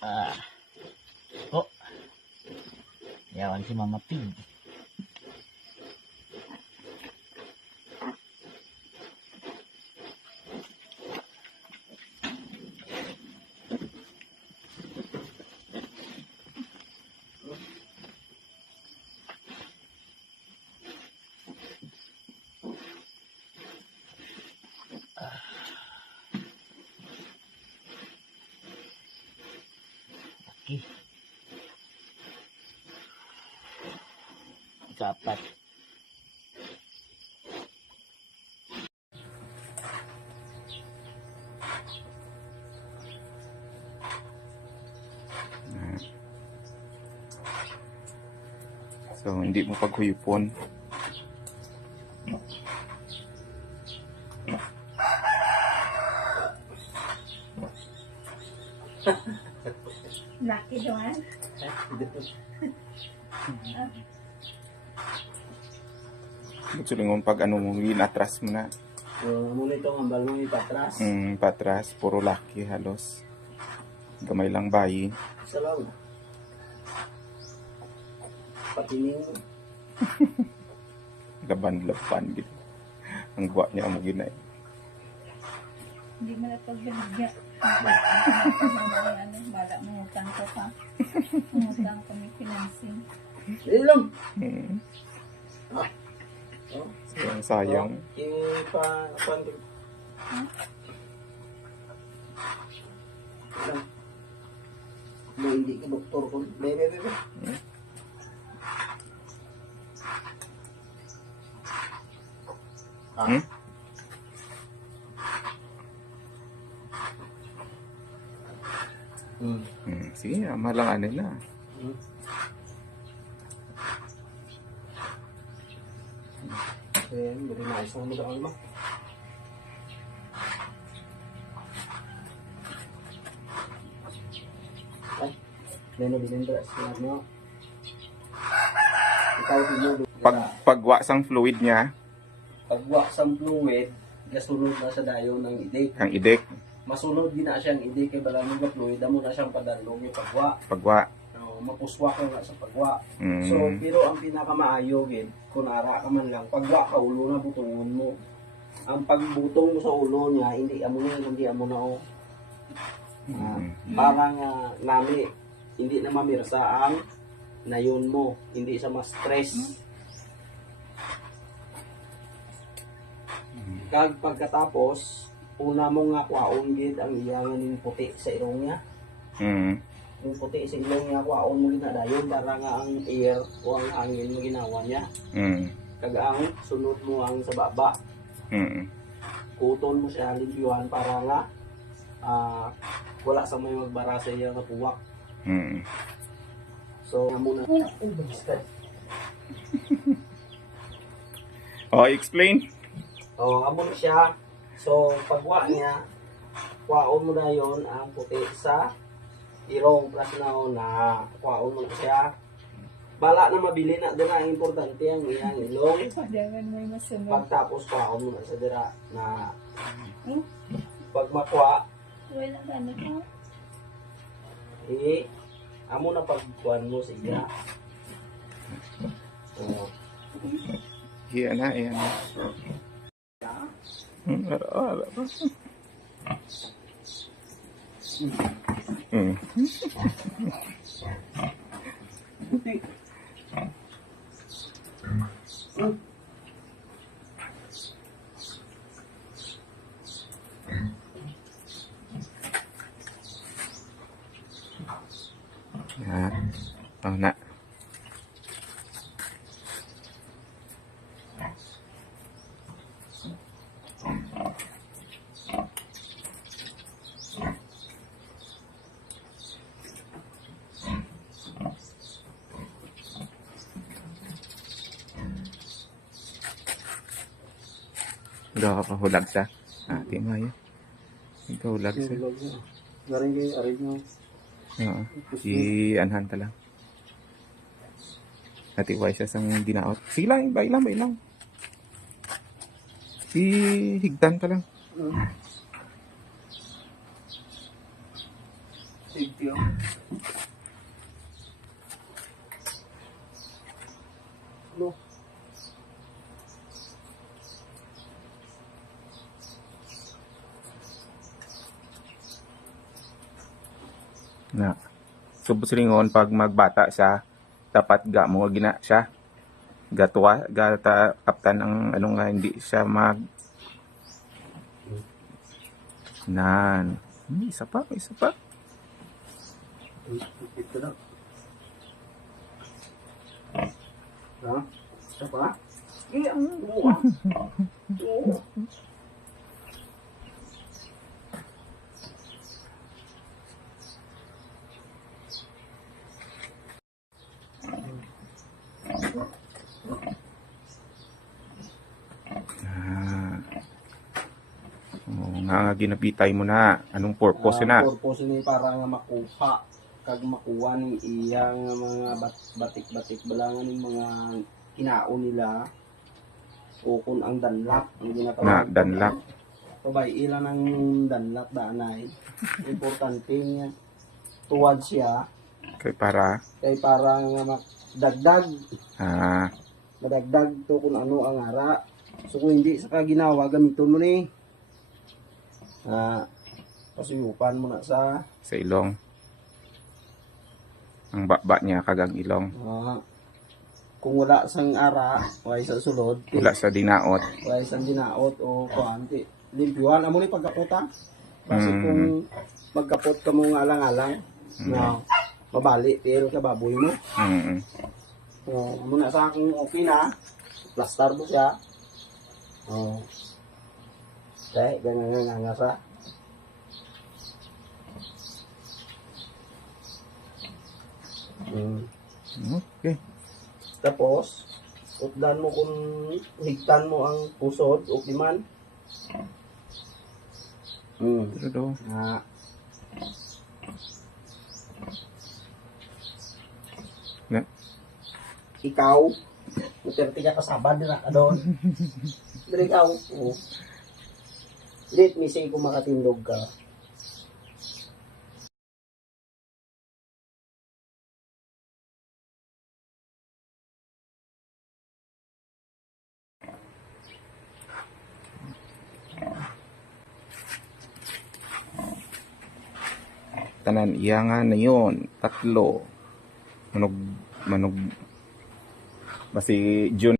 Ah. Oh. Yawan si Mama Pig. Okay. Ikapat. So, hindi mo paghuyupon. Laki doon. Gusto lang pag ano mo, atras mo na. Muna itong ambal mo ipatras. Patras, puro laki halos. Gamay lang bayi. Sa lang. Patining. Laban-laban gitu. Ang buwa niya mo ginay. Hindi mo na pagbibigya. Bala mo utang ko pa. Utang ko may financing. Dili lang. Sayang. Ipa-pan. May hindi ka doktor ko. Bebe. Sige, malanganin na. Beri na isang mo daw ba? Ay, may nabilin ba sa mo? Ikaw mo Pagwa sang fluid niya, pagwa sa fluid, gasunod na sa dayon ng idik. ang idik, Masunod din na siyang idik kay balang nga fluid mo na siyang padalong yung pagwa. Mapuswa ka nga sa pagwa. So, pero ang pinakamaayo gid, kung ara ka man lang, pagwa ka ulo na butungon mo. Ang pagbutong mo sa ulo niya, hindi amo na o. Parang nami, hindi na mamirsa ang nayon mo, hindi sa ma-stress. Kag pagkatapos, una mo nga kwaon gid ang iyang ning puti sa ilong niya. Yung puti sa ilong niya, kwaon mo ginadayon para nga ang air o ang hangin mo ginawa niya. Kag ang sunod mo ang sa baba. Kuton mo siya limpyuhan para nga wala sa may magbara sa iya nga puwak. So, muna. Explain. Amo na siya. So, pagwa niya, kwaon mo na yon ang puti sa irong plus na kwaon mo na siya. Bala na mabili na doon ang importante ang iyang ilong. Padangan mo yung masunod. Pagtapos kwaon mo na sa dira na pag makwa, Wala ba na ka? amo na pagkuhan mo sa iya. So, Iyan na. Na. Udah apa hulag sa? Di mayo. Ikaw hulag sa. garing kayo, aray mo. Anhan ta lang. Natiway siya sang dinaot. Sige lang, bay lang. Higdan ka lang. safety oh. No. Na. Subos ringon pag magbata siya, dapat ga mo gina siya. Gatuwa, gata kaptan ang ano nga hindi siya mag nan. Isa pa, isa pa. Ito na. Ha? Isa pa? Iya. Oo. Oo. Nga ginapitay mo na. Anong purpose na? Purpose ni para nga makuha kag makuha ni iyang mga batik-batik balangan ng mga kinaon nila o kung ang danlak ang Na, ginatawag danlak. so bay ilan ang danlak danay importante niya tuwad siya Kay para, kay para nga magdagdag ah, madagdag to kung ano ang ara so kung hindi sa ginawa gamiton mo ni pasuyupan mo na sa sa ilong. Ang baba niya kagang ilong. kung wala sang ara way sa sulod Wala sa dinaot. way sang dinaot o kuanti limpyuhan amo ni pagkapota basi kung magkapot ka mo nga alang-alang na mabali pero sa baboy mo amo na sa akin okay na plaster mo siya kaya ganyan nga sa Okay. tapos utdan mo kung higtan mo ang pusod o kiman Pero na, ikaw muterti ka kasabad na ka doon pero ikaw let me say kung makatindog ka tanan iya nga na yun. Tatlo. Manog basi June